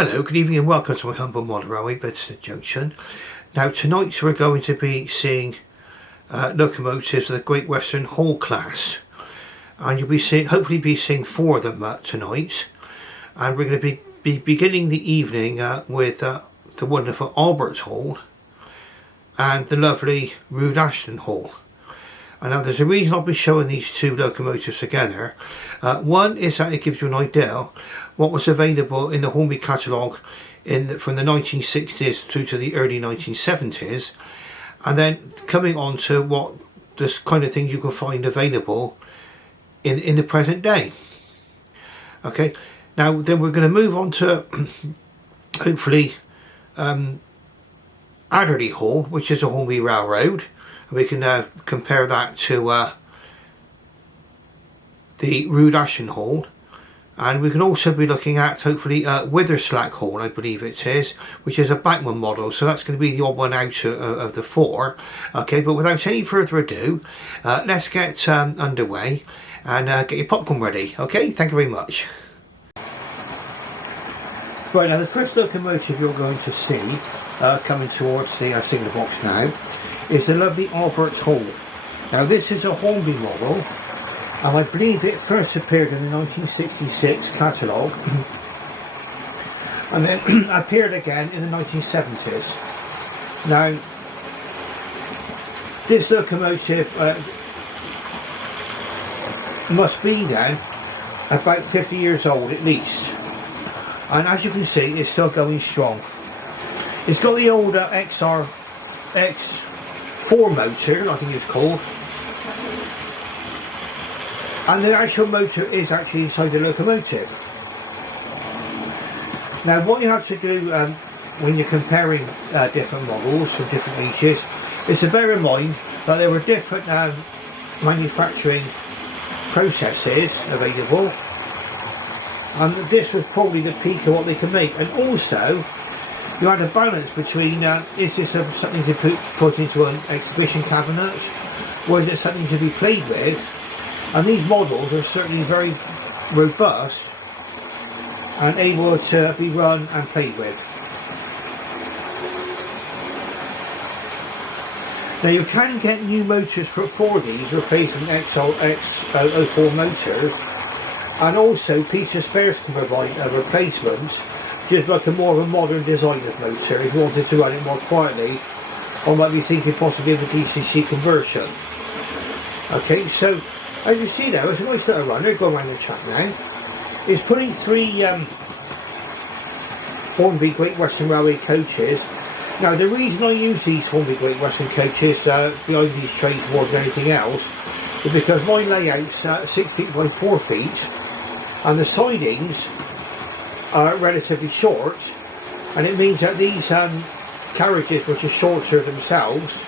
Hello, good evening and welcome to my humble model railway, Bedford Junction. Now tonight we're going to be seeing locomotives of the Great Western Hall class, and you'll be hopefully be seeing 4 of them tonight, and we're going to be beginning the evening with the wonderful Albert's Hall and the lovely Witherslack Hall. And now there's a reason I'll be showing these 2 locomotives together. One is that it gives you an idea what was available in the Hornby catalogue from the 1960s through to the early 1970s, and then coming on to what this kind of thing you can find available in the present day. Okay, now then we're going to move on to hopefully Adderley Hall, which is a Hornby railroad. We can compare that to the Witherslack Hall, and we can also be looking at hopefully Witherslack Hall, I believe it is, which is a Bachmann model, so that's going to be the odd one out of the 4. Okay, but without any further ado, let's get underway and get your popcorn ready. Okay, thank you very much. Right, now the first locomotive you're going to see coming towards the signal box now is the lovely Albert's Hall. Now this is a Hornby model, and I believe it first appeared in the 1966 catalogue and then appeared again in the 1970s. Now this locomotive must be then about 50 years old at least, and as you can see it's still going strong. It's got the old X4 motor, I think it's called, and the actual motor is actually inside the locomotive. Now what you have to do when you're comparing different models from different ages is to bear in mind that there were different manufacturing processes available, and this was probably the peak of what they could make. And also you had a balance between is this something to put into an exhibition cabinet, or is it something to be played with? And these models are certainly very robust and able to be run and played with. Now you can get new motors for these, replacing X04 motors, and also Peter Spares can provide replacements, just like a more of a modern design of motor if you wanted to run it more quietly, or might be thinking possibly of a DCC conversion. Okay, so as you see now, it's a nice little runner. Go around the track now. It's putting 3 Hornby Great Western Railway coaches. Now the reason I use these Hornby Great Western coaches behind these trains more than anything else is because my layout's 6 feet by 4 feet, and the sidings are relatively short, and it means that these carriages, which are shorter themselves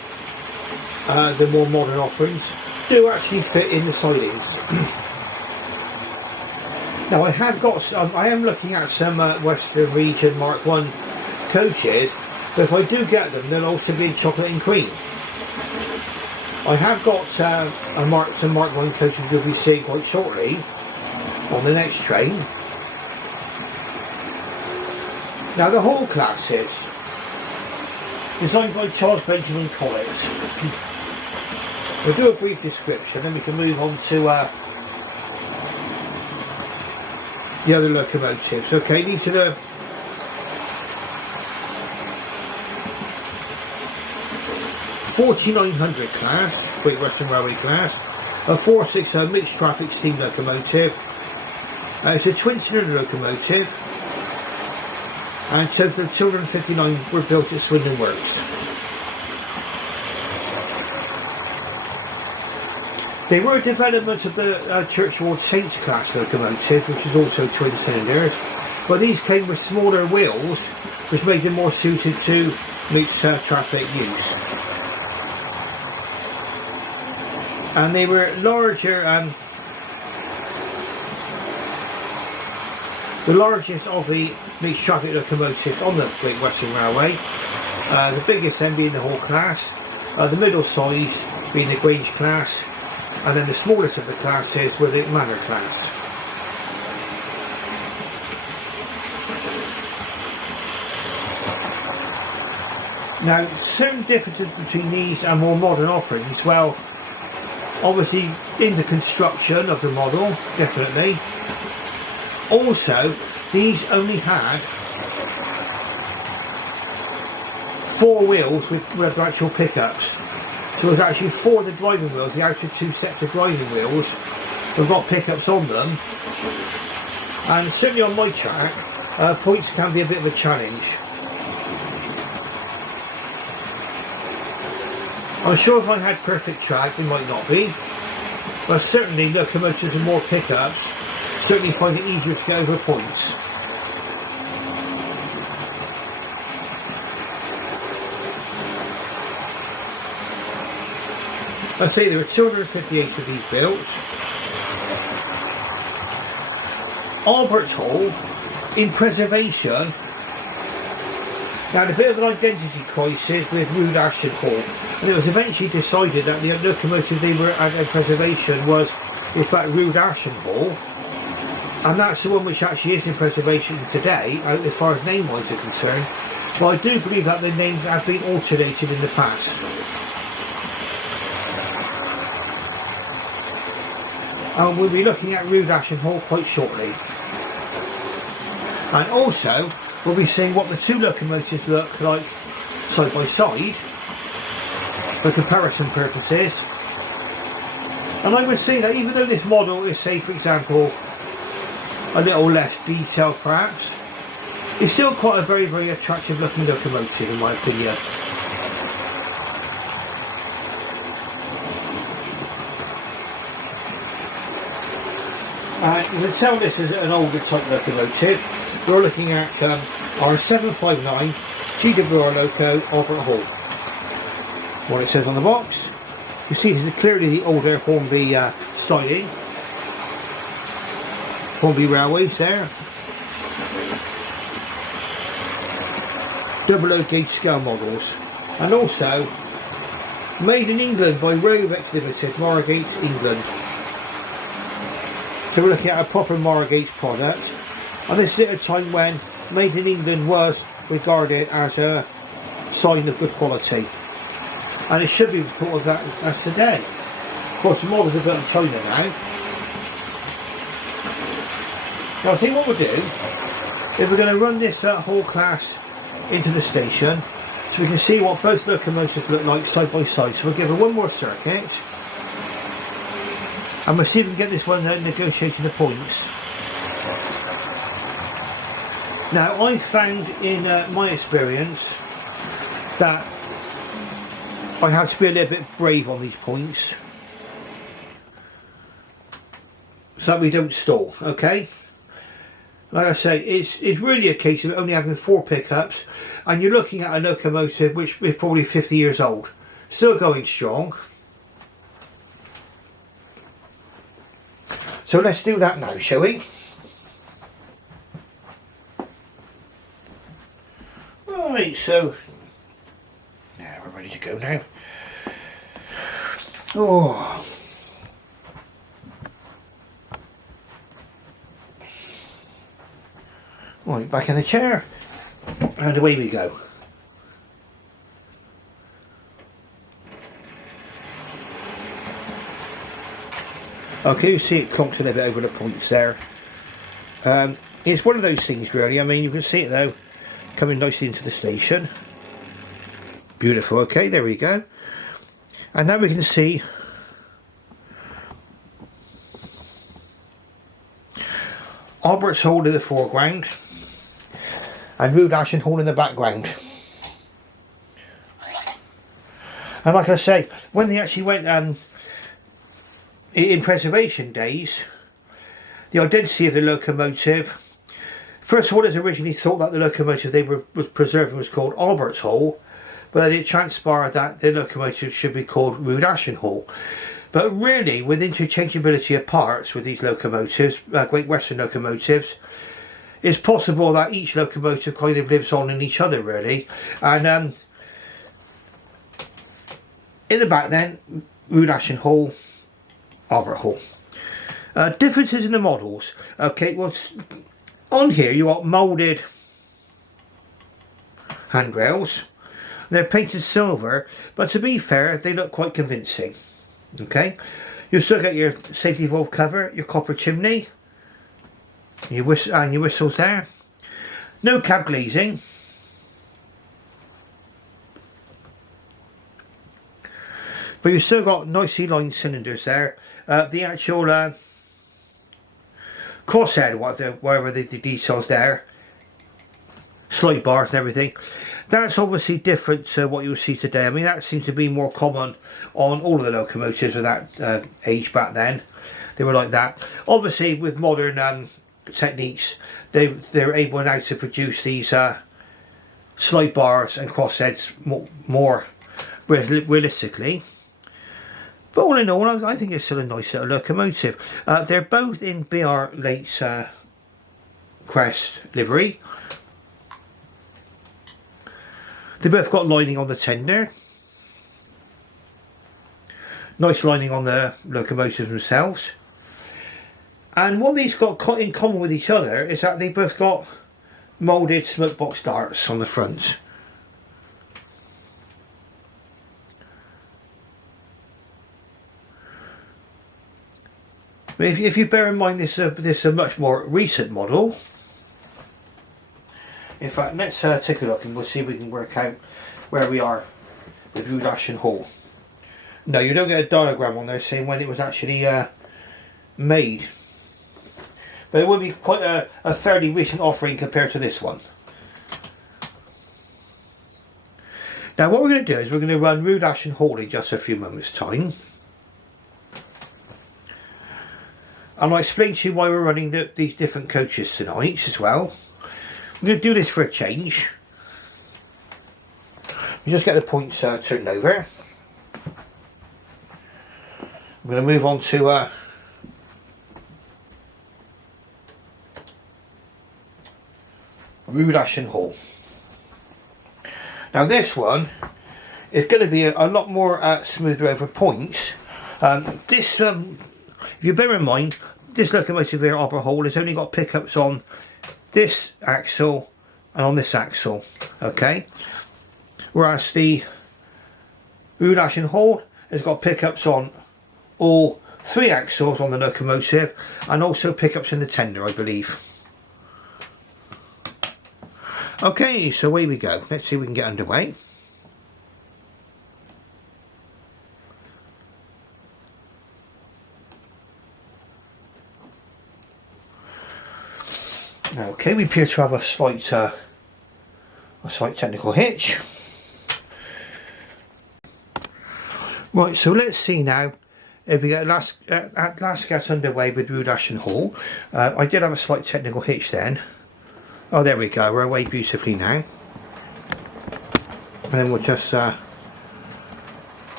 than more modern offerings, do actually fit in the sidings. Now I am looking at some Western Region Mark 1 coaches, but if I do get them, they'll also be in chocolate and cream. I have got some Mark 1 coaches you'll be seeing quite shortly on the next train. Now the Hall classes, designed by Charles Benjamin Collins. We'll do a brief description, then we can move on to the other locomotives. Okay, these are the (4900) class, Great Western Railway class, a 460 mixed traffic steam locomotive. It's a twin cylinder locomotive, and total of 259 were built at Swindon Works. They were a development of the Churchward Saints class locomotive, which is also twin cylinders, but these came with smaller wheels, which made them more suited to mixed traffic use. And they were larger, the largest of the mixed traffic locomotives on the Great Western Railway, the biggest then being the Hall class, the middle size being the Grange class, and then the smallest of the classes were the Manor class. Now, certain differences between these and more modern offerings, well, obviously in the construction of the model, definitely. Also, these only had 4 wheels with actual pickups. There was actually 4 of the driving wheels, the actual 2 sets of driving wheels, have got pickups on them. And certainly on my track, points can be a bit of a challenge. I'm sure if I had perfect track, it might not be. But certainly locomotives with more pickups certainly find it easier to get over points. I say there were 258 of these built. Albert's Hall, in preservation, now had a bit of an identity crisis with Witherslack Hall, and it was eventually decided that the locomotive they were at in preservation was in fact Witherslack Hall, and that's the one which actually is in preservation today, as far as name-wise are concerned, but I do believe that the names have been alternated in the past. And we'll be looking at Witherslack Hall quite shortly. And also, we'll be seeing what the 2 locomotives look like side by side for comparison purposes. And I would say that even though this model is, say for example, a little less detailed perhaps, it's still quite a very, very attractive looking locomotive in my opinion. And you can tell this is an older type locomotive. We're looking at our 759 GWR loco Albert Hall. What it says on the box, you see this is clearly the older Hornby siding. Hornby Railways there. Double O gauge scale models. And also made in England by Rovex Limited, Margate, England. So we're looking at a proper Margate product, and this is at a time when made in England was regarded as a sign of good quality, and it should be thought of that as today. Of course the models are built in China now. Now I think what we'll do is we're going to run this whole class into the station so we can see what both locomotives look like side by side. So we'll give her one more circuit. And we'll see if we can get this one negotiating the points. Now, I found in my experience that I have to be a little bit brave on these points so that we don't stall, okay? Like I say, it's really a case of only having 4 pickups, and you're looking at a locomotive which is probably 50 years old, still going strong. So let's do that now, shall we? Right, so now we're ready to go now. Oh. Right, back in the chair, and away we go. Okay, you see it conked a little bit over the points there. It's one of those things really. I mean, you can see it though, coming nicely into the station. Beautiful, okay, there we go. And now we can see Albert's Hall in the foreground and Witherslack Hall in the background. And like I say, when they actually went in preservation days, the identity of the locomotive, first of all, it was originally thought that the locomotive they were preserving was called Albert's Hall, but then it transpired that the locomotive should be called Witherslack Hall. But really, with interchangeability of parts with these locomotives, Great Western locomotives, it's possible that each locomotive kind of lives on in each other really. And in the back then, Witherslack Hall, Albert Hall. Differences in the models. Okay, well, on here you got moulded handrails. They're painted silver, but to be fair, they look quite convincing. Okay, you'll still get your safety valve cover, your copper chimney, your whistles there. No cab glazing. But you've still got nicely lined cylinders there. The actual crosshead, whatever the details there, slide bars and everything, that's obviously different to what you'll see today. I mean, that seems to be more common on all of the locomotives of that age back then. They were like that. Obviously, with modern techniques, they're able now to produce these slide bars and crossheads more realistically. But all in all, I think it's still a nice little locomotive. They're both in BR Late's crest livery. They both got lining on the tender. Nice lining on the locomotives themselves. And what these got in common with each other is that they both got moulded smoke box darts on the fronts. If you bear in mind this is a much more recent model. In fact, let's take a look and we'll see if we can work out where we are with Witherslack Hall. No, you don't get a diagram on there saying when it was actually made. But it would be quite a fairly recent offering compared to this one. Now what we're going to do is we're going to run Witherslack Hall in just a few moments time. And I'll explain to you why we're running these different coaches tonight as well. I'm going to do this for a change. You just get the points turned over. I'm going to move on to Witherslack Hall. Now this one is going to be a lot more smoother over points. If you bear in mind, this locomotive here, Opera Hall, has only got pickups on this axle and on this axle, okay? Whereas the Witherslack Hall has got pickups on all three axles on the locomotive and also pickups in the tender, I believe. Okay, so away we go. Let's see if we can get underway. Okay, we appear to have a slight technical hitch. Right, so let's see now if we get last get underway with Witherslack Hall. I did have a slight technical hitch then. Oh, there we go. We're away beautifully now. And then we'll just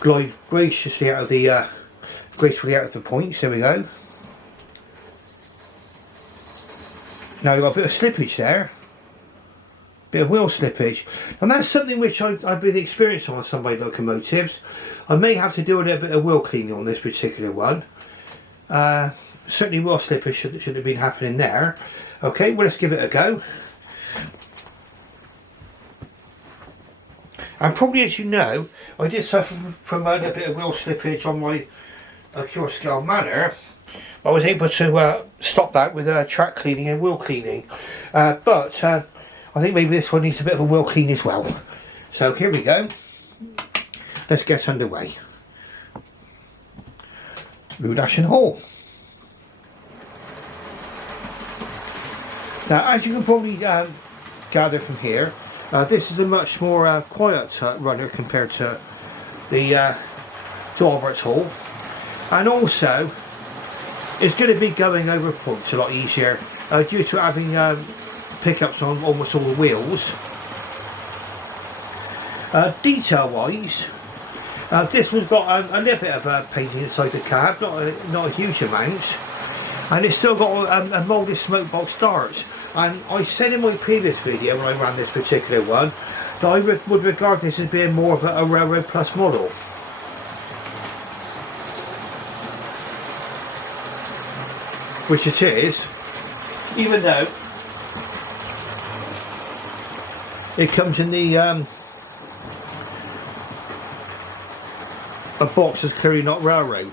glide gracefully out of the points. There we go. Now we've got a bit of slippage there, bit of wheel slippage, and that's something which I've been experiencing on some of my locomotives. I may have to do a little bit of wheel cleaning on this particular one. Certainly wheel slippage should have been happening there. Okay, well, let's give it a go. And probably, as you know, I did suffer from a little bit of wheel slippage on my Cure Scale Manor. I was able to stop that with track cleaning and wheel cleaning, but I think maybe this one needs a bit of a wheel clean as well. So here we go. Let's get underway. Witherslack Hall. Now, as you can probably gather from here, this is a much more quiet runner compared to the Albert's Hall, and also it's going to be going over points a lot easier due to having pickups on almost all the wheels. Detail wise, this one's got a little bit of painting inside the cab, not a huge amount, and it's still got a moulded smoke box darts. And I said in my previous video when I ran this particular one that I would regard this as being more of a Railroad Plus model. Which it is, even though it comes in the of Boxers Curry Knot Railroad.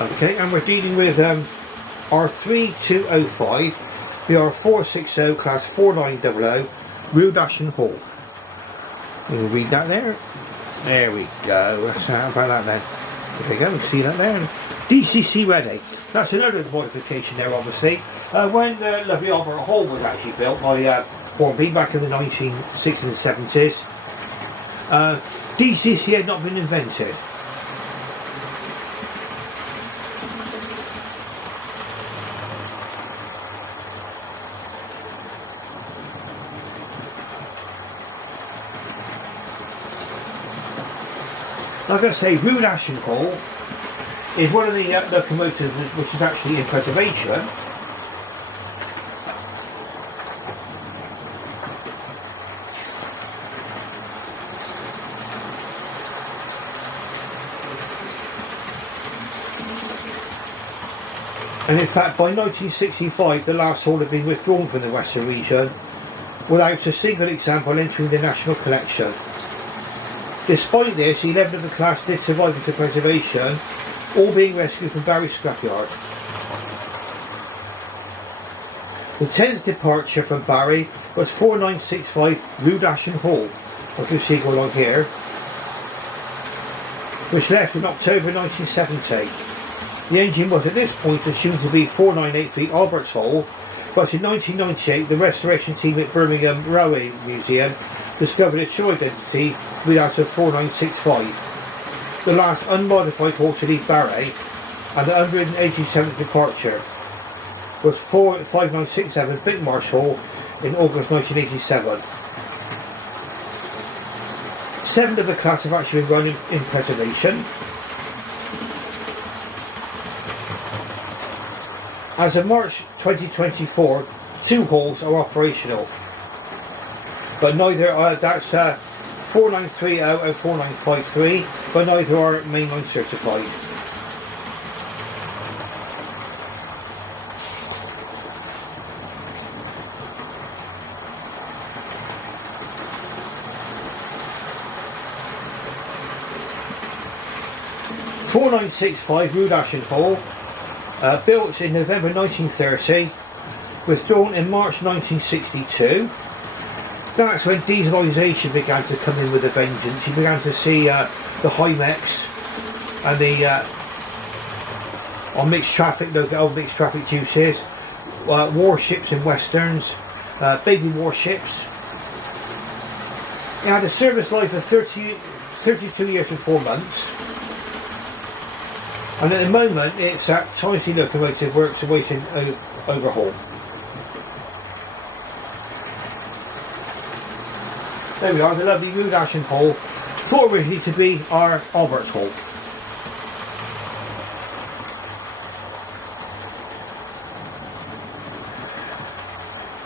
Okay, and we're dealing with R3205 BR460 class 4900 Witherslack Hall. We'll read that there. There we go. That's about that then. There we go. See that there. DCC ready. That's another modification there, obviously. When the lovely Albert Hall was actually built by Hornby back in the 1960s and 70s, DCC had not been invented. Like I say, Witherslack Hall is one of the locomotives which is actually in preservation. And in fact, by 1965, the last hall had been withdrawn from the Western region without a single example entering the National Collection. Despite this, 11 of the class did survive into preservation, all being rescued from Barry Scrapyard. The 10th departure from Barry was 4965 Witherslack Hall, like you see going on here, which left in October 1970. The engine was at this point assumed to be 4983 Albert's Hall, but in 1998 the restoration team at Birmingham Railway Museum discovered its true identity with that of 4965, the last unmodified hall to leave Barry, and the 187th departure was 5967 Bitmarsh Hall in August 1987. 7 of the class have actually been run in preservation. As of March 2024, 2 halls are operational, but neither are, that's 4930 and 4953, but neither are mainline certified. (4965) Witherslack Hall, built in November 1930, withdrawn in March 1962. That's when dieselisation began to come in with a vengeance. You began to see the Hymex and the on mixed traffic, old mixed traffic juices, warships and westerns, baby warships. It had a service life of 32 years and 4 months. And at the moment it's at Tidy Locomotive Works awaiting overhaul. There we are, the lovely Witherslack Hall, thought originally to be our Albert's Hall.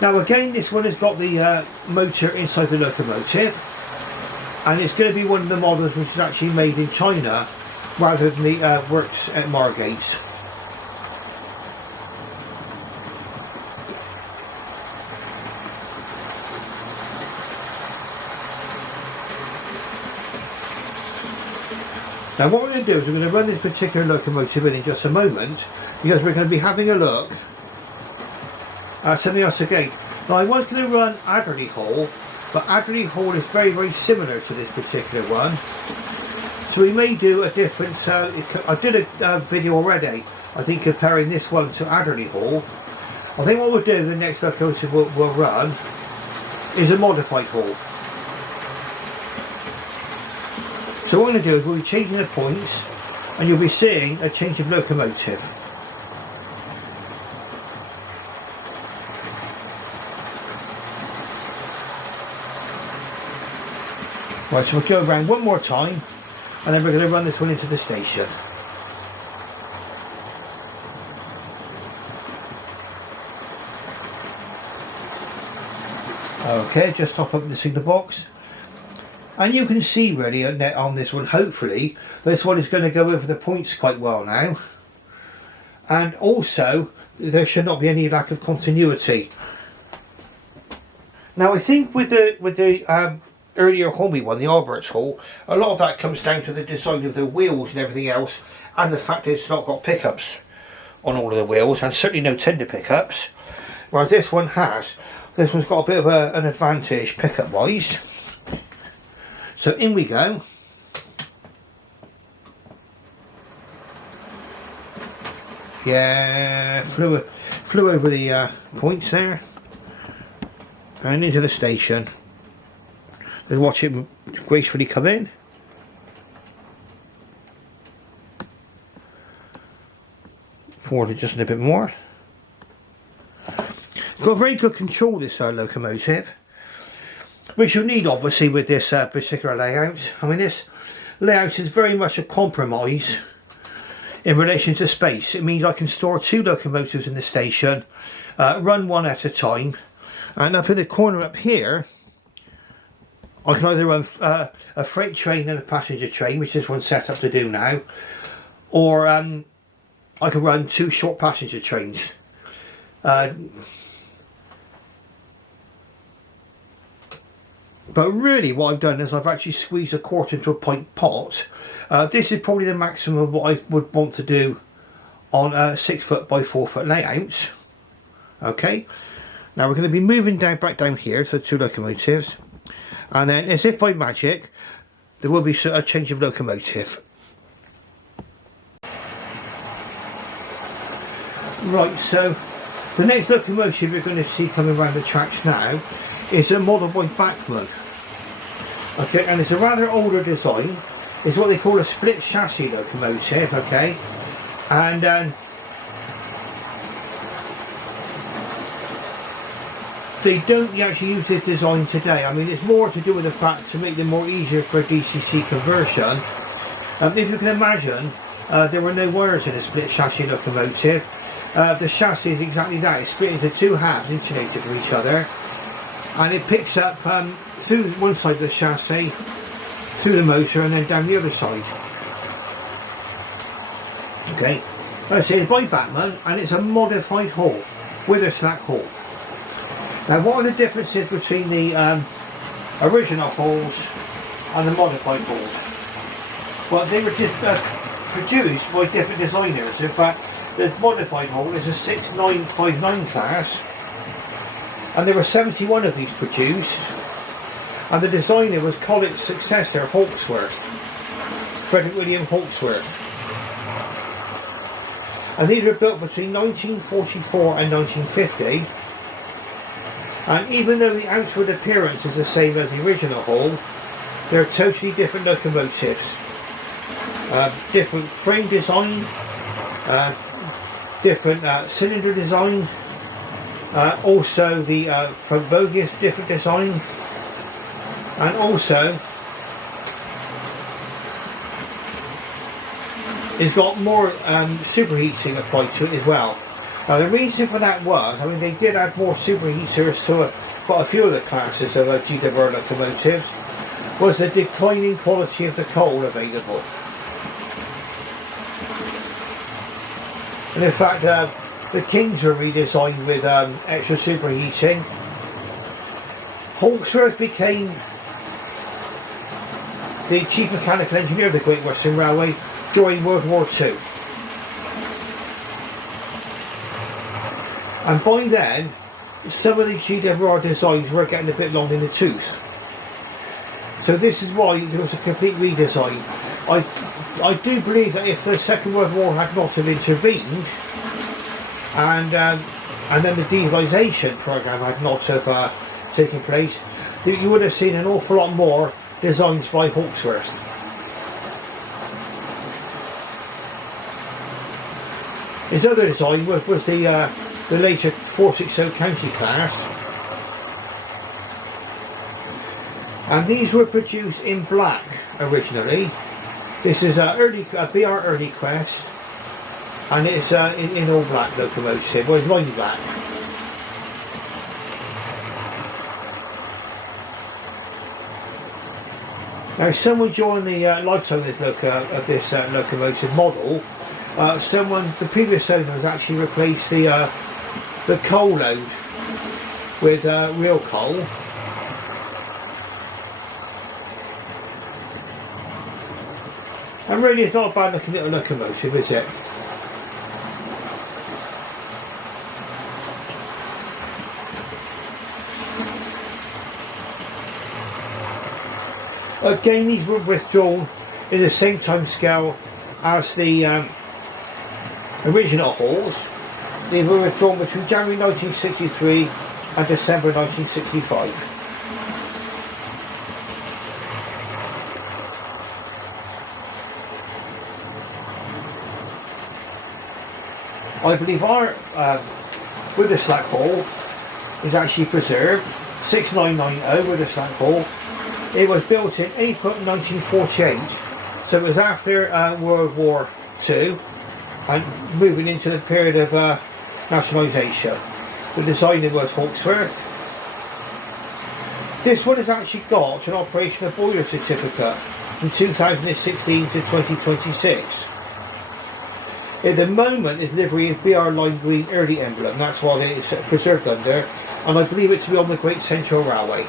Now again, this one has got the motor inside the locomotive, and it's going to be one of the models which is actually made in China rather than the works at Margate. Now what we're going to do is we're going to run this particular locomotive in just a moment, because we're going to be having a look at something else again. Now I was going to run Adderley Hall, but Adderley Hall is very, very similar to this particular one. So we may do a different, I did a video already, I think, comparing this one to Adderley Hall. I think what we'll do, the next locomotive we'll run is a modified hall. So what we're going to do is we'll be changing the points, and you'll be seeing a change of locomotive. Right, so we'll go around one more time, and then we're going to run this one into the station. Okay, just top up the signal box. And you can see really on this one, hopefully, this one is going to go over the points quite well now. And also, there should not be any lack of continuity. Now I think with the earlier Hornby one, the Alberts Hall, a lot of that comes down to the design of the wheels and everything else, and the fact that it's not got pickups on all of the wheels, and certainly no tender pickups, whereas this one has. This one's got a bit of an advantage pickup wise. So in we go. Yeah, flew over the points there and into the station. Let's watch it gracefully come in. Forward just a bit more. It's got very good control, this locomotive, which you need obviously with this particular layout. I mean, this layout is very much a compromise in relation to space. It means I can store 2 locomotives in the station, run one at a time, and up in the corner up here I can either run a freight train and a passenger train, which this one's set up to do now, or I can run 2 short passenger trains. But really what I've done is I've actually squeezed a quart into a pint pot. This is probably the maximum of what I would want to do on a 6 foot by 4 foot layout. Okay, now we're going to be moving back down here to the 2 locomotives, and then as if by magic there will be a change of locomotive. Right, so the next locomotive you're going to see coming around the tracks now is a model by Bachmann. Okay, and it's a rather older design. It's what they call a split chassis locomotive, okay, and they don't actually use this design today. I mean, it's more to do with the fact to make them more easier for DCC conversion. If you can imagine, there were no wires in a split chassis locomotive. The chassis is exactly that. It's split into 2 halves insulated from each other, and it picks up through one side of the chassis, through the motor, and then down the other side. Okay, like I say, it's by Bachmann, and it's a modified hull, Witherslack Hall. Now, what are the differences between the original hulls and the modified hulls? Well, they were just produced by different designers. In fact, the modified hull is a 6959 class, and there were 71 of these produced, and the designer was Collett's successor, Hawksworth, Frederick William Hawksworth. And these were built between 1944 and 1950, and even though the outward appearance is the same as the original hull, they're totally different locomotives. Different frame design, different cylinder design, also the front bogie is different design, and also it's got more superheating applied to it as well. Now the reason for that was, I mean, they did add more superheaters to quite a few of the classes of GWR locomotives, was the declining quality of the coal available. And in fact, the Kings were redesigned with extra superheating. Hawksworth became the chief mechanical engineer of the Great Western Railway during World War II. And by then, some of the GWR designs were getting a bit long in the tooth. So this is why there was a complete redesign. I do believe that if the Second World War had not have intervened, and then the dieselisation programme had not have taken place, you would have seen an awful lot more designs by Hawksworth. His other design was the later 460 County class, and these were produced in black originally. This is a BR Early Quest, and it's in all black locomotive, well, it's line black. Now, someone during the lifetime of this locomotive model, the previous owner has actually replaced the coal load with real coal. And really it's not a bad looking little locomotive, is it? Again, these were withdrawn in the same time scale as the original halls. They were withdrawn between January 1963 and December 1965. I believe our Witherslack Hall is actually preserved, 6990 Witherslack Hall. It was built in April 1948, so it was after World War II and moving into the period of nationalisation. The designer was Hawksworth. This one has actually got an operational boiler certificate from 2016 to 2026. At the moment, its livery is BR Line Green Early Emblem, that's what it's preserved under, and I believe it to be on the Great Central Railway.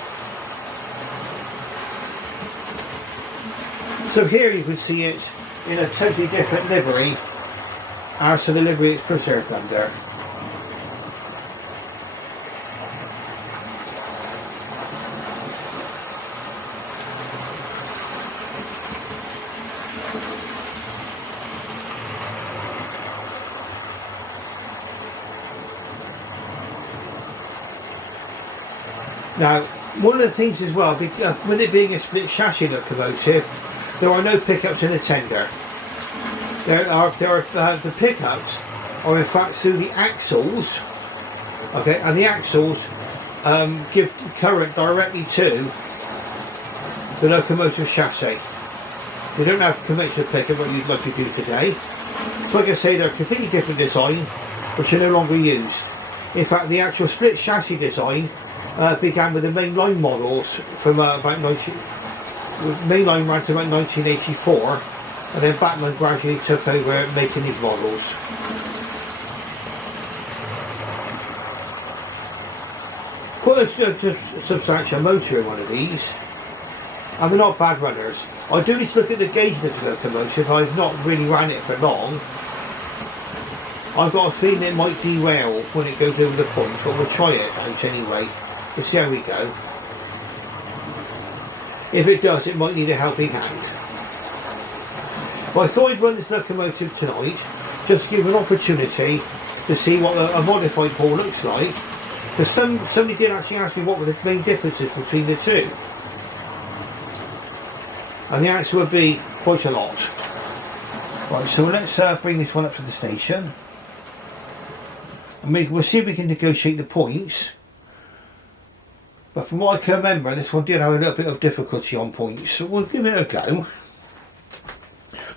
So here you can see it in a totally different livery as to the livery it's preserved under. Now, one of the things as well, with it being a split chassis locomotive, there are no pickups in the tender. The pickups are in fact through the axles, okay, and the axles give current directly to the locomotive chassis. They don't have conventional pickup like you do today. So like I say, they're a completely different design, which are no longer used. In fact, the actual split chassis design began with the mainline models from mainline ran to about 1984, and then Bachmann gradually took over making these models. Quite a substantial motor in one of these, and they're not bad runners. I do need to look at the gauge of the locomotive. I've not really ran it for long. I've got a feeling it might derail when it goes over the point, but we'll try it out anyway. Let's see how we go. If it does, it might need a helping hand. Well, I thought I'd run this locomotive tonight, just to give an opportunity to see what a modified hall looks like. Because somebody did actually ask me what were the main differences between the two. And the answer would be quite a lot. Right, so let's bring this one up to the station. And we'll see if we can negotiate the points. But from what I can remember, this one did have a little bit of difficulty on points, so we'll give it a go.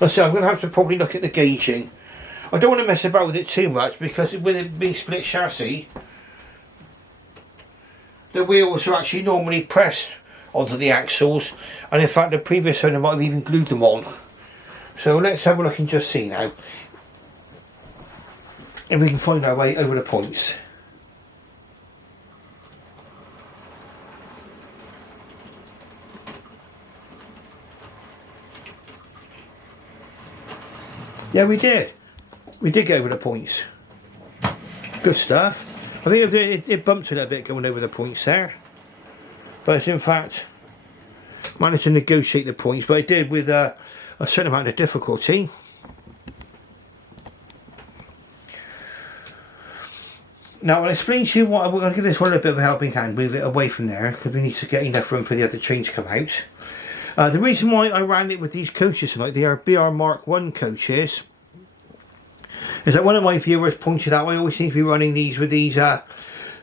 So I'm going to have to probably look at the gauging. I don't want to mess about with it too much, because with it being split chassis, the wheels are actually normally pressed onto the axles, and in fact the previous owner might have even glued them on. So let's have a look and just see now if we can find our way over the points. Yeah, we did. We did get over the points. Good stuff. I think it bumped a little bit going over the points there. But it's in fact managed to negotiate the points, but I did with a certain amount of difficulty. Now I'll explain to you what I'm going to give this one a bit of a helping hand, move it away from there, because we need to get enough room for the other train to come out. The reason why I ran it with these coaches tonight, they are BR Mark 1 coaches, is that one of my viewers pointed out I always seem to be running these with these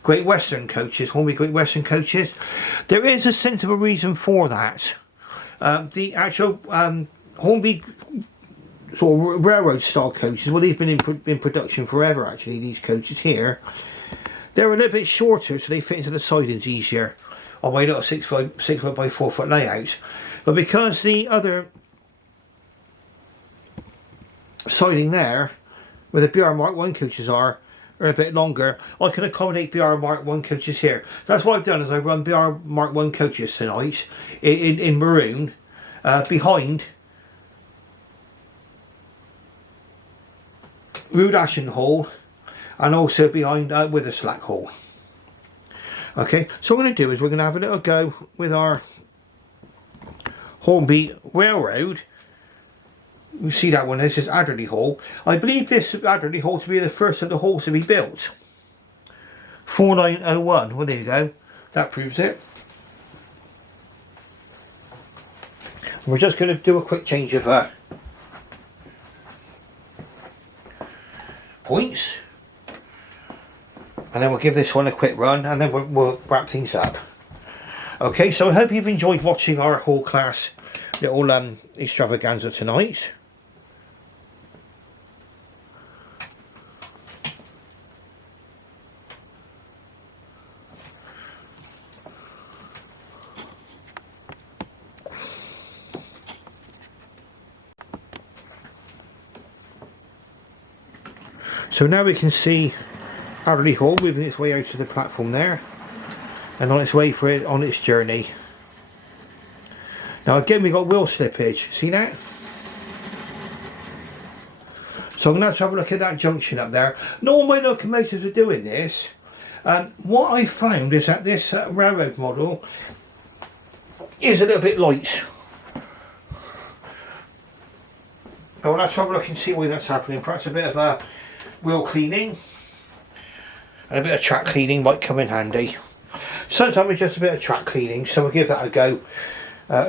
Great Western coaches, Hornby Great Western coaches. There is a sensible reason for that. The actual Hornby sort of railroad style coaches, well, they've been in production forever actually, these coaches here. They're a little bit shorter, so they fit into the sidings easier on my little 6 foot by 4 foot layout. But because the other siding there, where the BR Mark 1 coaches are a bit longer, I can accommodate BR Mark 1 coaches here. That's what I've done, is I've run BR Mark 1 coaches tonight in maroon behind Hall, and also behind Witherslack Hall. Okay, so what we're going to do is we're going to have a little go with our Hornby Railroad. You see that one, this is Adderley Hall. I believe this Adderley Hall to be the first of the halls to be built. 4901, well there you go, that proves it. We're just going to do a quick change of points, and then we'll give this one a quick run, and then we'll wrap things up. Okay, so I hope you've enjoyed watching our hall class little extravaganza tonight. So now we can see Adderley Hall moving its way out to the platform there, and on its way for it on its journey. Now again, we got wheel slippage. See that? So I'm going to have a look at that junction up there. Not all my locomotives are doing this. What I found is that this railroad model is a little bit light. But we'll have to have a look and see why that's happening. Perhaps a bit of a wheel cleaning and a bit of track cleaning might come in handy. Sometimes it's just a bit of track cleaning, so we'll give that a go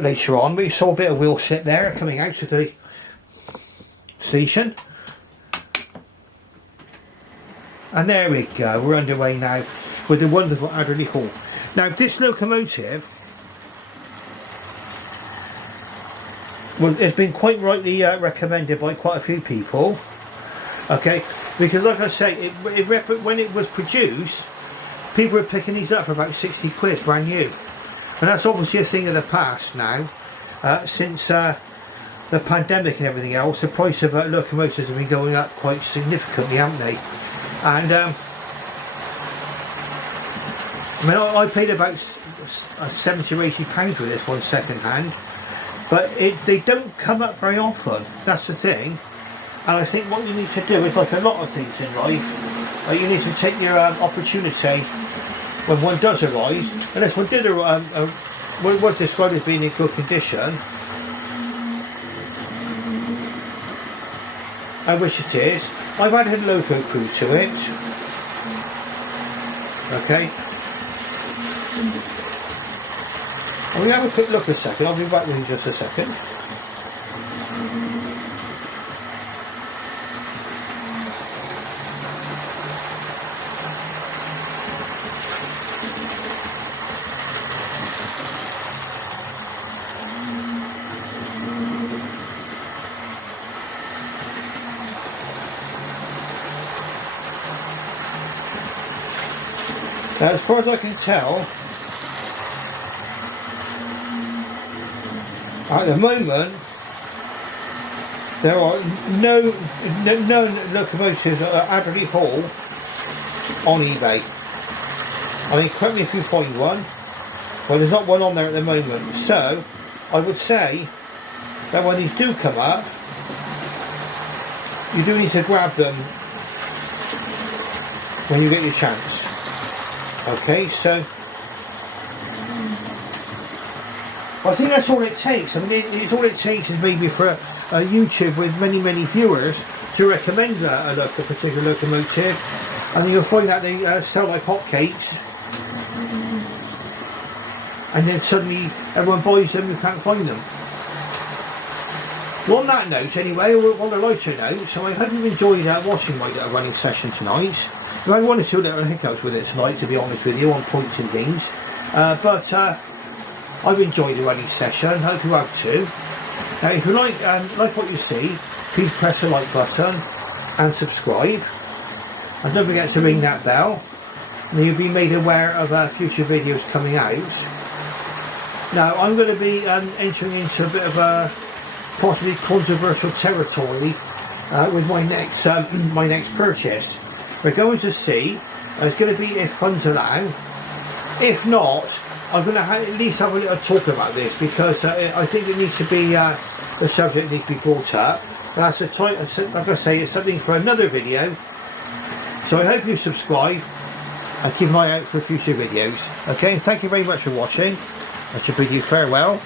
later on. We saw a bit of wheel slip there coming out of the station, and there we go, we're underway now with the wonderful Adderley Hall. Now this locomotive, well, it's been quite rightly recommended by quite a few people. Okay, because like I say, when it was produced, people were picking these up for about 60 quid brand new, and that's obviously a thing of the past now. Since the pandemic and everything else, the price of locomotives have been going up quite significantly, haven't they? And I mean, I paid about 70 or 80 pounds for this one second hand, but they don't come up very often, that's the thing. And I think what you need to do is, like a lot of things in life, you need to take your opportunity when one does arise. And this one did was described as being in good condition, which it is. I've added a loco crew to it. Okay. I'm going to have a quick look a second. I'll be back with you in just a second. Now, as far as I can tell, at the moment there are no locomotives at Adderley Hall on eBay. I mean, correct me if you find one. Well, there's not one on there at the moment. So I would say that when these do come up, you do need to grab them when you get your chance. Okay, so I think that's all it takes. I mean, it's all it takes is maybe for a YouTube with many viewers to recommend a particular locomotive, and then you'll find that they sell like hotcakes, and then suddenly everyone buys them, you can't find them. Well, on that note anyway, on a lighter note, so I hope you've enjoyed watching my little running session tonight. I had one or two little hiccups with it tonight, to be honest with you, on points and things, but I've enjoyed the running session. Hope you have too. Now, if you like what you see, please press the like button and subscribe, and don't forget to ring that bell, and you'll be made aware of future videos coming out. Now, I'm going to be entering into a bit of a possibly controversial territory with my next purchase. We're going to see. It's going to be if funds allow. If not, I'm going to at least have a little talk about this, because I think it needs to be the subject needs to be brought up. That's the time, like I say, it's something for another video. So I hope you subscribe and keep an eye out for future videos. Okay, thank you very much for watching. I should bid you farewell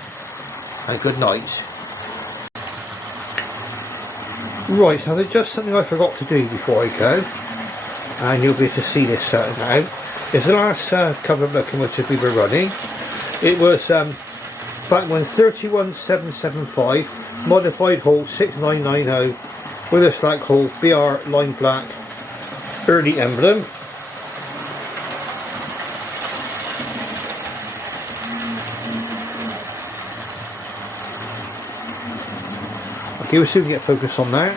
and good night. Right, so there's just something I forgot to do before I go, and you'll be able to see this now. It's the last couple of locomotives we were running. It was Bachmann 31775, modified hull 6990, Witherslack Hall, BR line black, early emblem. Okay, we'll see if we can get focus on that.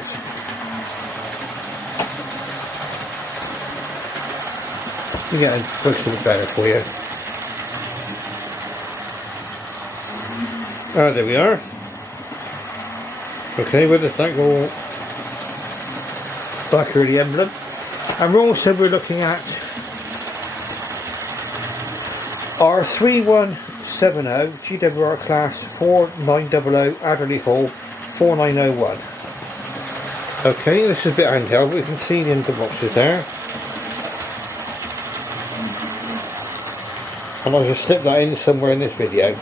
Let me get it close a bit better for you. Ah, there we are. Okay, with the thank all black early emblem. And we're looking at our 3170 GWR class 4900 Adderley Hall 4901. Okay, this is a bit handheld, but we can see the end of the boxes there. And I'll just slip that in somewhere in this video.